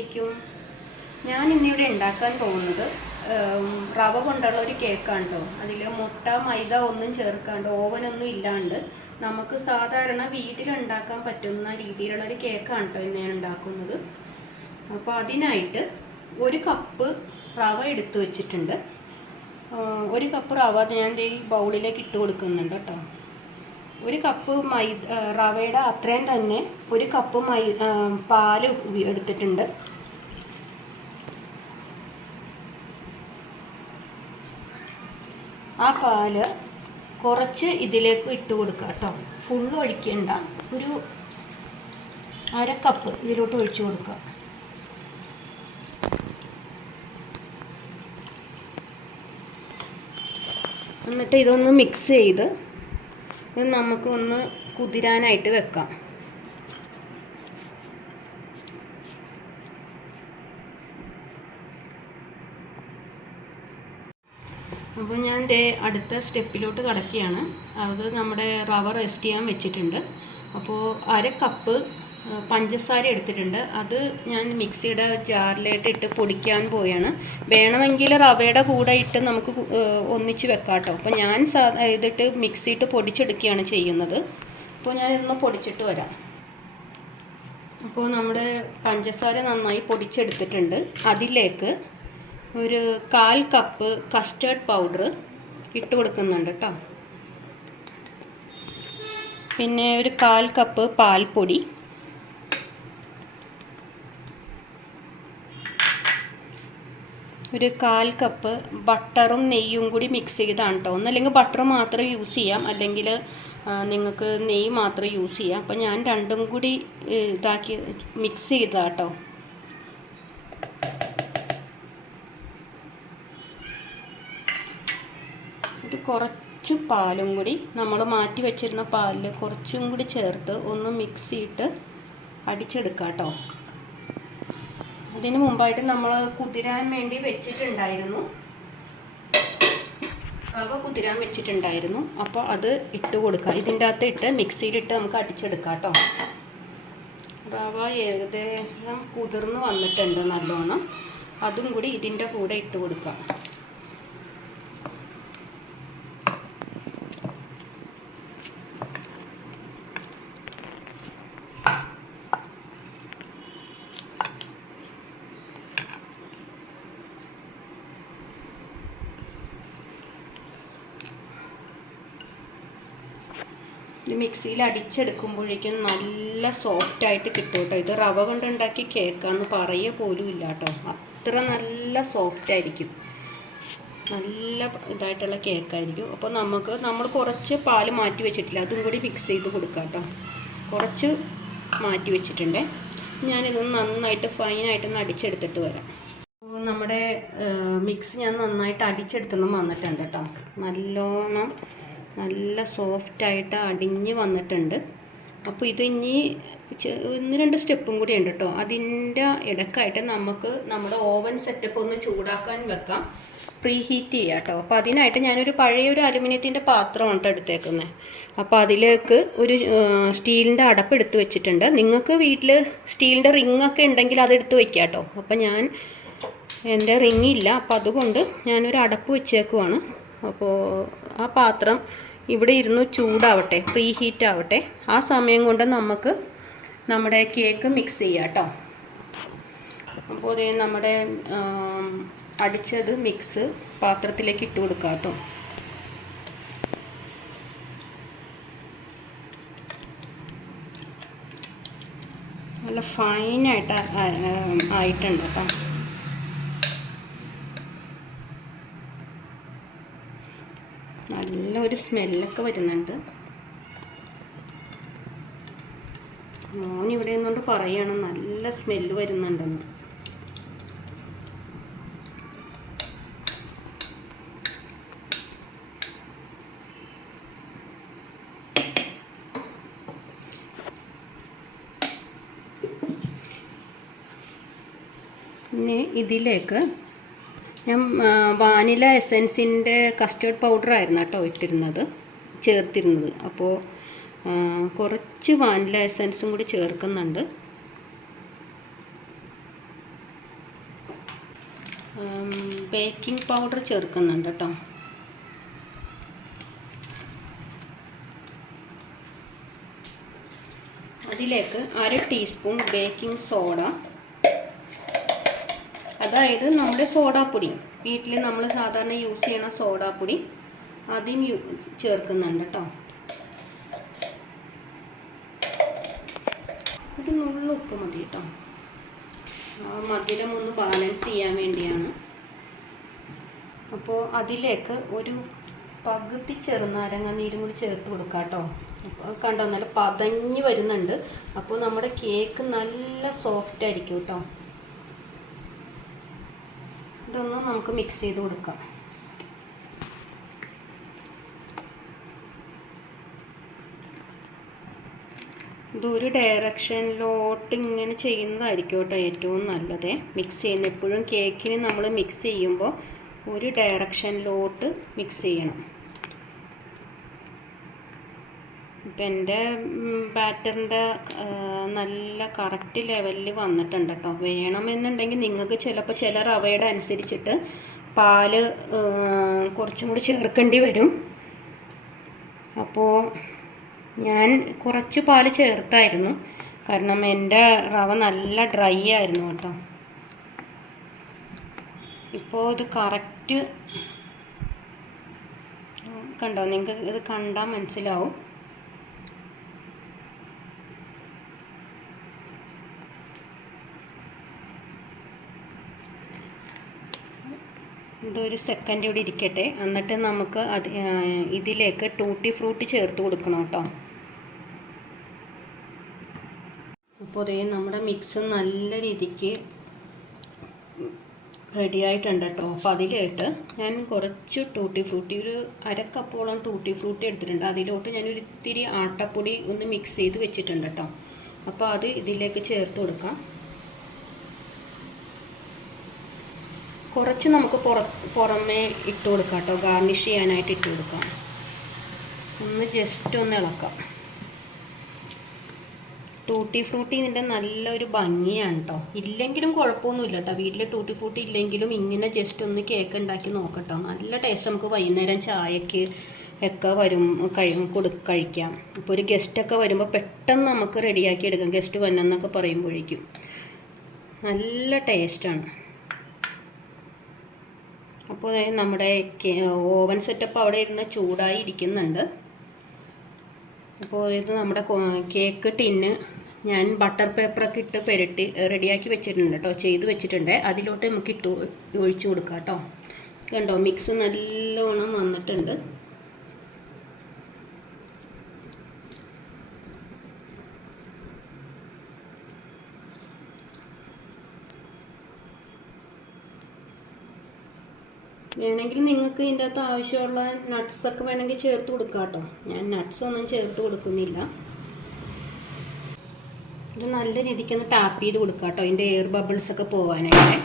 അലൈക്കും ഞാൻ ഇന്നിവിടെ ഉണ്ടാക്കാൻ പോകുന്നത് റവ കൊണ്ടുള്ള ഒരു കേക്കാണ് കേട്ടോ അതിൽ മുട്ട മൈദ ഒന്നും ചേർക്കാണ്ട് ഓവനൊന്നും ഇല്ലാണ്ട് നമുക്ക് സാധാരണ വീട്ടിലുണ്ടാക്കാൻ പറ്റുന്ന രീതിയിലുള്ള ഒരു കേക്കാണ് കേട്ടോ ഇന്ന് ഞാൻ ഉണ്ടാക്കുന്നത്. അപ്പോൾ അതിനായിട്ട് ഒരു കപ്പ് റവ എടുത്തു വച്ചിട്ടുണ്ട്. ഒരു കപ്പ് റവ ഞാൻ ഈ ബൗളിലേക്ക് ഇട്ട് കൊടുക്കുന്നുണ്ട് കേട്ടോ ഒരു കപ്പ് മൈ റവയുടെ അത്രയും തന്നെ ഒരു കപ്പ് മൈ പാൽ എടുത്തിട്ടുണ്ട്. ആ പാൽ കുറച്ച് ഇതിലേക്ക് ഇട്ട് കൊടുക്കുക കേട്ടോ. ഫുള്ള് ഒഴിക്കേണ്ട. ഒരു അര കപ്പ് ഇതിലോട്ട് ഒഴിച്ചു കൊടുക്കുക. എന്നിട്ട് ഇതൊന്ന് മിക്സ് ചെയ്ത് ഇത് നമുക്ക് ഒന്ന് കുതിരാനായിട്ട് വെക്കാം. അപ്പോൾ ഞാൻ ദേ അടുത്ത സ്റ്റെപ്പിലോട്ട് കടക്കുകയാണ്. അത് നമ്മുടെ റവ റെസ്റ്റ് ചെയ്യാൻ വെച്ചിട്ടുണ്ട്. അപ്പോൾ അര കപ്പ് പഞ്ചസാര എടുത്തിട്ടുണ്ട്. അത് ഞാൻ മിക്സിയുടെ ജാറിലേക്ക് ഇട്ട് പൊടിക്കാൻ പോയാണ്. വേണമെങ്കിൽ റവയുടെ കൂടെ ഇട്ട് നമുക്ക് ഒന്നിച്ച് വെക്കാം കേട്ടോ അപ്പോൾ ഞാൻ സാ ഇതിട്ട് മിക്സിയിട്ട് പൊടിച്ചെടുക്കുകയാണ് ചെയ്യുന്നത്. അപ്പോൾ ഞാൻ ഇതൊന്ന് പൊടിച്ചിട്ട് വരാം. അപ്പോൾ നമ്മുടെ പഞ്ചസാര നന്നായി പൊടിച്ചെടുത്തിട്ടുണ്ട്. അതിലേക്ക് ഒരു കാൽ കപ്പ് കസ്റ്റേർഡ് പൗഡർ ഇട്ട് കൊടുക്കുന്നുണ്ട് കേട്ടോ പിന്നെ ഒരു കാൽ കപ്പ് പാൽപ്പൊടി. ഒരു കാൽ കപ്പ് ബട്ടറും നെയ്യും കൂടി മിക്സ് ചെയ്താണ് കേട്ടോ ഒന്നല്ലെങ്കിൽ ബട്ടർ മാത്രം യൂസ് ചെയ്യാം. അല്ലെങ്കിൽ നിങ്ങൾക്ക് നെയ്യ് മാത്രം യൂസ് ചെയ്യാം. അപ്പോൾ ഞാൻ രണ്ടും കൂടി ഇതാക്കി മിക്സ് ചെയ്താട്ടോ ഒരു കുറച്ച് പാലും കൂടി നമ്മൾ മാറ്റി വെച്ചിരുന്ന പാലിൽ കുറച്ചും കൂടി ചേർത്ത് ഒന്ന് മിക്സ് ചെയ്തിട്ട് അടിച്ചെടുക്കാം കേട്ടോ അതിന് മുമ്പായിട്ട് നമ്മൾ കുതിരാൻ വേണ്ടി വെച്ചിട്ടുണ്ടായിരുന്നു. റവ കുതിരാൻ വെച്ചിട്ടുണ്ടായിരുന്നു. അപ്പോൾ അത് ഇട്ട് കൊടുക്കുക ഇതിന്റെ അകത്ത് ഇട്ട് മിക്സിയിലിട്ട് നമുക്ക് അടിച്ചെടുക്കാം കേട്ടോ. റവ ഏകദേശം കുതിർന്ന് വന്നിട്ടുണ്ട് നല്ലോണം. അതും കൂടി ഇതിന്റെ കൂടെ ഇട്ട് കൊടുക്കാം. മിക്സിയിൽ അടിച്ചെടുക്കുമ്പോഴേക്കും നല്ല സോഫ്റ്റ് ആയിട്ട് കിട്ടും കേട്ടോ ഇത് റവ കൊണ്ടുണ്ടാക്കിയ കേക്കാന്ന് പറയുക പോലും ഇല്ല കേട്ടോ അത്ര നല്ല സോഫ്റ്റ് ആയിരിക്കും. നല്ല ഇതായിട്ടുള്ള കേക്കായിരിക്കും. അപ്പോൾ നമുക്ക് നമ്മൾ കുറച്ച് പാൽ മാറ്റി വെച്ചിട്ടില്ല. അതും കൂടി മിക്സ് ചെയ്ത് കൊടുക്കാം കേട്ടോ കുറച്ച് മാറ്റി വെച്ചിട്ടുണ്ട്. ഞാനിത് നന്നായിട്ട് ഫൈനായിട്ടൊന്ന് അടിച്ചെടുത്തിട്ട് വരാം. നമ്മുടെ മിക്സ് ഞാൻ നന്നായിട്ട് അടിച്ചെടുത്തൊന്നും വന്നിട്ടുണ്ട് കേട്ടോ. നല്ലോണം നല്ല സോഫ്റ്റായിട്ട് അടിഞ്ഞ് വന്നിട്ടുണ്ട്. അപ്പോൾ ഇത് ഇനി ഒന്ന് രണ്ട് സ്റ്റെപ്പും കൂടി ഉണ്ട് കേട്ടോ അതിന്റെ ഇടക്കായിട്ട് നമുക്ക് നമ്മുടെ ഓവൻ സെറ്റപ്പ് ഒന്ന് ചൂടാക്കാൻ വെക്കാം. പ്രീ ഹീറ്റ് ചെയ്യാം കേട്ടോ അപ്പോൾ അതിനായിട്ട് ഞാനൊരു പഴയ ഒരു അലുമിനിയത്തിന്റെ പാത്രമാണ് കേട്ടോ എടുത്തേക്കുന്നത് അപ്പോൾ അതിലേക്ക് ഒരു സ്റ്റീലിന്റെ അടപ്പ് എടുത്ത് വെച്ചിട്ടുണ്ട്. നിങ്ങൾക്ക് വീട്ടിൽ സ്റ്റീലിന്റെ റിങ്ങൊക്കെ ഉണ്ടെങ്കിൽ അത് എടുത്ത് വയ്ക്കാം കേട്ടോ അപ്പോൾ ഞാൻ എന്റെ റിങ് ഇല്ല. അപ്പോൾ അതുകൊണ്ട് ഞാനൊരു അടപ്പ് വെച്ചേക്കുവാണ്. അപ്പോൾ ആ പാത്രം ഇവിടെ ഇരുന്ന് ചൂടാവട്ടെ പ്രീ ഹീറ്റ് ആവട്ടെ. ആ സമയം കൊണ്ട് നമുക്ക് നമ്മുടെ കേക്ക് മിക്സ് ചെയ്യാം കേട്ടോ അപ്പോൾ അതേ നമ്മുടെ അടിച്ചത് മിക്സ് പാത്രത്തിലേക്ക് ഇട്ട് കൊടുക്കാത്തോ നല്ല ഫൈനായിട്ട് ആയിട്ടുണ്ട് കേട്ടോ ഒരു സ്മെല്ലൊക്കെ വരുന്നുണ്ട്. മോൻ ഇവിടെ നിന്നുകൊണ്ട് പറയാണ് നല്ല സ്മെല്ല് വരുന്നുണ്ടെന്ന്. പിന്നെ ഇതിലേക്ക് ഞാൻ വാനില എസെൻസിന്റെ കസ്റ്റേർഡ് പൗഡർ ആയിരുന്നു കേട്ടോ ഇട്ടിരുന്നത് ചേർത്തിരുന്നത്. അപ്പോൾ കുറച്ച് വാനില എസെൻസും കൂടി ചേർക്കുന്നുണ്ട്. ബേക്കിംഗ് പൗഡർ ചേർക്കുന്നുണ്ട് കേട്ടോ. അതിലേക്ക് അര ടീസ്പൂൺ ബേക്കിംഗ് സോഡ അതായത് നമ്മുടെ സോഡാപ്പൊടി. വീട്ടിൽ നമ്മൾ സാധാരണ യൂസ് ചെയ്യണ സോഡാപ്പൊടി ആദ്യം യൂ ചേർക്കുന്നുണ്ട് കേട്ടോ ഒരു നുള്ളു ഉപ്പ് മതി കേട്ടോ ആ മധുരം ഒന്ന് ബാലൻസ് ചെയ്യാൻ വേണ്ടിയാണ്. അപ്പോൾ അതിലേക്ക് ഒരു പകുതി ചെറുനാരങ്ങ നീരും കൂടി ചേർത്ത് കൊടുക്കാം കേട്ടോ കണ്ടോ നല്ല പതഞ്ഞ് വരുന്നുണ്ട്. അപ്പോൾ നമ്മുടെ കേക്ക് നല്ല സോഫ്റ്റ് ആയിരിക്കും കേട്ടോ ഇതൊന്ന് നമുക്ക് മിക്സ് ചെയ്ത് കൊടുക്കാം. ഇതൊരു ഡയറക്ഷനിലോട്ട് ഇങ്ങനെ ചെയ്യുന്നതായിരിക്കും കേട്ടോ ഏറ്റവും നല്ലത്. മിക്സ് ചെയ്യുന്ന എപ്പോഴും കേക്കിന് നമ്മൾ മിക്സ് ചെയ്യുമ്പോൾ ഒരു ഡയറക്ഷനിലോട്ട് മിക്സ് ചെയ്യണം. ഇപ്പം എന്റെ ബാറ്ററിന്റെ നല്ല കറക്റ്റ് ലെവലിൽ വന്നിട്ടുണ്ട് കേട്ടോ. വേണമെന്നുണ്ടെങ്കിൽ നിങ്ങൾക്ക് ചിലപ്പോൾ ചില റവയുടെ അനുസരിച്ചിട്ട് പാൽ കുറച്ചും കൂടി ചേർക്കേണ്ടി വരും. അപ്പോൾ ഞാൻ കുറച്ച് പാൽ ചേർത്തായിരുന്നു. കാരണം എന്റെ റവ നല്ല ഡ്രൈ ആയിരുന്നു കേട്ടോ. ഇപ്പോൾ ഇത് കറക്റ്റ് കണ്ടോ? നിങ്ങൾക്ക് ഇത് കണ്ടാൽ മനസ്സിലാവും. ഇതൊരു സെക്കൻഡ് കൂടി ഇരിക്കട്ടെ. എന്നിട്ട് നമുക്ക് അത് ഇതിലേക്ക് ടൂട്ടി ഫ്രൂട്ട് ചേർത്ത് കൊടുക്കണം കേട്ടോ. അപ്പോൾ അതേ നമ്മുടെ മിക്സ് നല്ല രീതിക്ക് റെഡി ആയിട്ടുണ്ട് കേട്ടോ. അപ്പോൾ അതിലായിട്ട് ഞാൻ കുറച്ച് ടൂട്ടി ഫ്രൂട്ടി ഒരു അരക്കപ്പോളം കപ്പോളം ടൂട്ടി ഫ്രൂട്ടി എടുത്തിട്ടുണ്ട്. അതിലോട്ട് ഞാൻ ഇത്തിരി ആട്ടപ്പൊടി ഒന്ന് മിക്സ് ചെയ്ത് വെച്ചിട്ടുണ്ട് കേട്ടോ. അപ്പോൾ അത് ഇതിലേക്ക് ചേർത്ത് കൊടുക്കാം. കുറച്ച് നമുക്ക് പുറ പുറമേ ഇട്ട് കൊടുക്കാം കേട്ടോ ഗാർണിഷ് ചെയ്യാനായിട്ട് ഇട്ട് കൊടുക്കാം. ഒന്ന് ജസ്റ്റ് ഒന്ന് ഇളക്കാം. ടൂട്ടി ഫ്രൂട്ടി ഇതിന്റെ നല്ലൊരു ഭംഗിയാണ് കേട്ടോ ഇല്ലെങ്കിലും കുഴപ്പമൊന്നുമില്ല കേട്ടോ വീട്ടിൽ ടൂട്ടി ഫ്രൂട്ടി ഇല്ലെങ്കിലും ഇങ്ങനെ ജസ്റ്റ് ഒന്ന് കേക്ക് ഉണ്ടാക്കി നോക്കട്ടോ. നല്ല ടേസ്റ്റ് നമുക്ക് വൈകുന്നേരം ചായക്ക് ഒക്കെ വരും കഴി കൊടു കഴിക്കാം. അപ്പോൾ ഒരു ഗസ്റ്റൊക്കെ വരുമ്പോൾ പെട്ടെന്ന് നമുക്ക് റെഡിയാക്കി എടുക്കാം. ഗസ്റ്റ് വന്നെന്നൊക്കെ പറയുമ്പോഴേക്കും. നല്ല ടേസ്റ്റാണ് അപ്പോൾ നമ്മുടെ ഓവൻ സെറ്റപ്പ് അവിടെ ഇരുന്ന് ചൂടായി ഇരിക്കുന്നുണ്ട്. അപ്പോൾ ഇത് നമ്മുടെ കേക്ക് ടിന്ന് ഞാൻ ബട്ടർ പേപ്പറൊക്കെ ഇട്ട് പെരട്ടി റെഡിയാക്കി വെച്ചിട്ടുണ്ട് കേട്ടോ ചെയ്ത് വെച്ചിട്ടുണ്ട്. അതിലോട്ട് നമുക്ക് ഇട്ട് ഒഴിച്ചു കൊടുക്കാം കേട്ടോ. കണ്ടോ മിക്സ് നല്ലോണം വന്നിട്ടുണ്ട്. വേണമെങ്കിൽ നിങ്ങൾക്ക് ഇതിന്റെ അകത്ത് ആവശ്യമുള്ള നട്ട്സൊക്കെ വേണമെങ്കിൽ ചേർത്ത് കൊടുക്കാം കേട്ടോ. ഞാൻ നട്ട്സ് ഒന്നും ചേർത്ത് കൊടുക്കുന്നില്ല. ഇത് നല്ല രീതിക്ക് ഒന്ന് ടാപ്പ് ചെയ്ത് കൊടുക്കാം കേട്ടോ ഇതിന്റെ എയർ ബബിൾസ് ഒക്കെ പോകാനായിട്ട്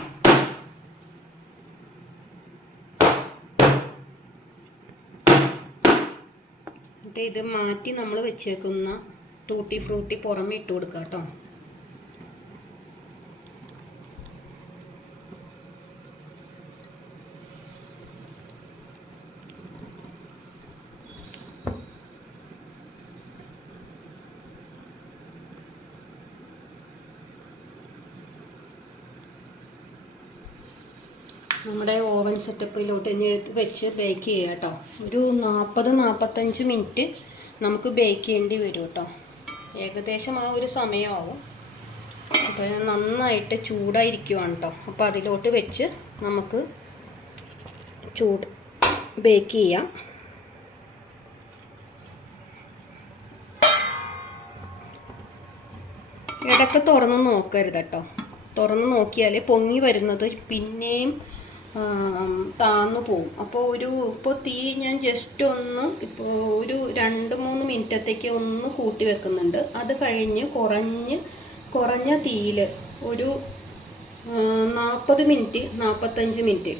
എന്നിട്ട് ഇത് മാറ്റി നമ്മൾ വെച്ചേക്കുന്ന ടൂട്ടി ഫ്രൂട്ടി പുറമെ ഇട്ട് കൊടുക്കാം കേട്ടോ. നമ്മുടെ ഓവൻ സെറ്റപ്പിലോട്ട് ഇനി എടുത്ത് വെച്ച് ബേക്ക് ചെയ്യുക കേട്ടോ ഒരു നാൽപ്പത് നാൽപ്പത്തഞ്ച് മിനിറ്റ് നമുക്ക് ബേക്ക് ചെയ്യേണ്ടി വരും കേട്ടോ ഏകദേശം ആ ഒരു സമയമാവും. അപ്പോൾ നന്നായിട്ട് ചൂടായിരിക്കുവാണ് കേട്ടോ അപ്പോൾ അതിലോട്ട് വെച്ച് നമുക്ക് ചൂട് ബേക്ക് ചെയ്യാം. ഇടയ്ക്ക് തുറന്ന് നോക്കരുത് കേട്ടോ തുറന്ന് നോക്കിയാൽ പൊങ്ങി വരുന്നത് പിന്നെയും താന്നു പോവും. അപ്പോൾ ഒരു ഇപ്പോൾ തീ ഞാൻ ജസ്റ്റ് ഒന്ന് ഇപ്പോൾ ഒരു രണ്ട് മൂന്ന് മിനിറ്റത്തേക്ക് ഒന്ന് കൂട്ടി വെക്കുന്നുണ്ട്. അത് കഴിഞ്ഞ് കുറഞ്ഞ് കുറഞ്ഞ തീയിൽ ഒരു നാൽപ്പത് മിനിറ്റ് നാൽപ്പത്തഞ്ച് മിനിറ്റ്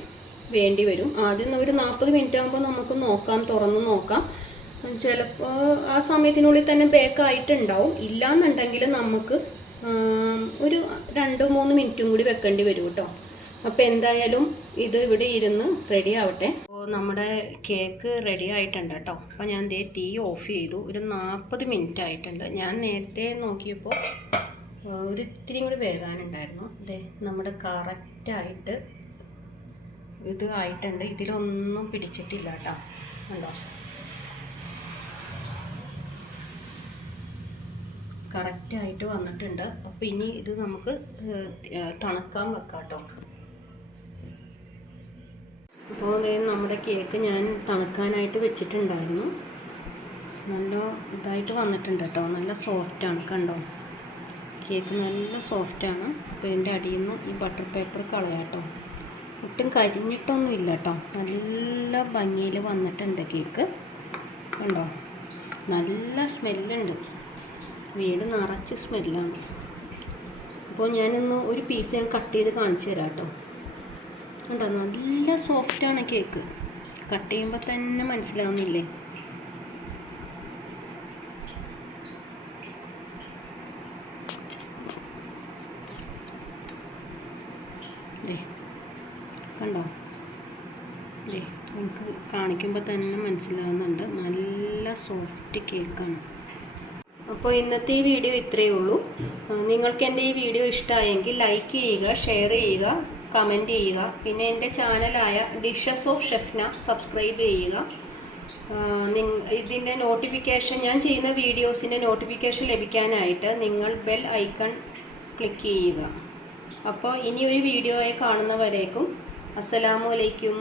വേണ്ടി വരും. ആദ്യം ഒരു നാൽപ്പത് മിനിറ്റ് ആകുമ്പോൾ നമുക്ക് നോക്കാം തുറന്ന് നോക്കാം. ചിലപ്പോൾ ആ സമയത്തിനുള്ളിൽ തന്നെ ബേക്ക് ആയിട്ടുണ്ടാവും. ഇല്ലാന്നുണ്ടെങ്കിൽ നമുക്ക് ഒരു രണ്ട് മൂന്ന് മിനിറ്റും കൂടി വെക്കേണ്ടി വരും കേട്ടോ. അപ്പോൾ എന്തായാലും ഇത് ഇവിടെ ഇരുന്ന് റെഡി ആവട്ടെ. അപ്പോൾ നമ്മുടെ കേക്ക് റെഡി ആയിട്ടുണ്ട് കേട്ടോ. അപ്പോൾ ഞാൻ ദേ തീ ഓഫ് ചെയ്തു. ഒരു നാൽപ്പത് മിനിറ്റ് ആയിട്ടുണ്ട്. ഞാൻ നേരത്തെ നോക്കിയപ്പോൾ ഒരു ഇത്തിരി കൂടി വേകാനുണ്ടായിരുന്നു അതെ നമ്മുടെ കറക്റ്റായിട്ട് ഇത് ആയിട്ടുണ്ട്. ഇതിലൊന്നും പിടിച്ചിട്ടില്ല കേട്ടോ. ഉണ്ടോ കറക്റ്റായിട്ട് വന്നിട്ടുണ്ട്. അപ്പോൾ ഇനി ഇത് നമുക്ക് തണുക്കാൻ വെക്കാം കേട്ടോ. അപ്പോൾ നമ്മുടെ കേക്ക് ഞാൻ തണുക്കാനായിട്ട് വെച്ചിട്ടുണ്ടായിരുന്നു. നല്ല ഇതായിട്ട് വന്നിട്ടുണ്ട് കേട്ടോ. നല്ല സോഫ്റ്റാണ് കണ്ടോ? കേക്ക് നല്ല സോഫ്റ്റാണ് അപ്പോൾ ഇതിന്റെ അടിയിൽ നിന്ന് ഈ ബട്ടർ പേപ്പർ കളയാം കേട്ടോ. ഒട്ടും കരിഞ്ഞിട്ടൊന്നുമില്ല കേട്ടോ. നല്ല ഭംഗിയിൽ വന്നിട്ടുണ്ട് കേക്ക്. കണ്ടോ? നല്ല സ്മെല്ലുണ്ട് വീട് നിറച്ച് സ്മെല്ലാണ് അപ്പോൾ ഞാനിന്ന് ഒരു പീസ് ഞാൻ കട്ട് ചെയ്ത് കാണിച്ചു തരാം കേട്ടോ. കണ്ടോ നല്ല സോഫ്റ്റാണ് കേക്ക് കട്ട് ചെയ്യുമ്പോൾ തന്നെ മനസ്സിലാവുന്നില്ലേ? കണ്ടോ? ദേ നമുക്ക് കാണിക്കുമ്പോൾ തന്നെ മനസ്സിലാവുന്നുണ്ട്. നല്ല സോഫ്റ്റ് കേക്കാണ് അപ്പോൾ ഇന്നത്തെ ഈ വീഡിയോ ഇത്രയേ ഉള്ളൂ. നിങ്ങൾക്ക് എന്റെ ഈ വീഡിയോ ഇഷ്ടമായെങ്കിൽ ലൈക്ക് ചെയ്യുക ഷെയർ ചെയ്യുക. കമന്റ് ചെയ്യുക. പിന്നെ എന്റെ ചാനലായ ഡിഷസ് ഓഫ് ഷെഫ്ന സബ്സ്ക്രൈബ് ചെയ്യുക. ഇതിന്റെ നോട്ടിഫിക്കേഷൻ ഞാൻ ചെയ്യുന്ന വീഡിയോസിന്റെ നോട്ടിഫിക്കേഷൻ ലഭിക്കാനായിട്ട് നിങ്ങൾ ബെൽ ഐക്കൺ ക്ലിക്ക് ചെയ്യുക. അപ്പോൾ ഇനി ഒരു വീഡിയോയെ കാണുന്നവരേക്കും. അസ്സലാമു അലൈക്കും.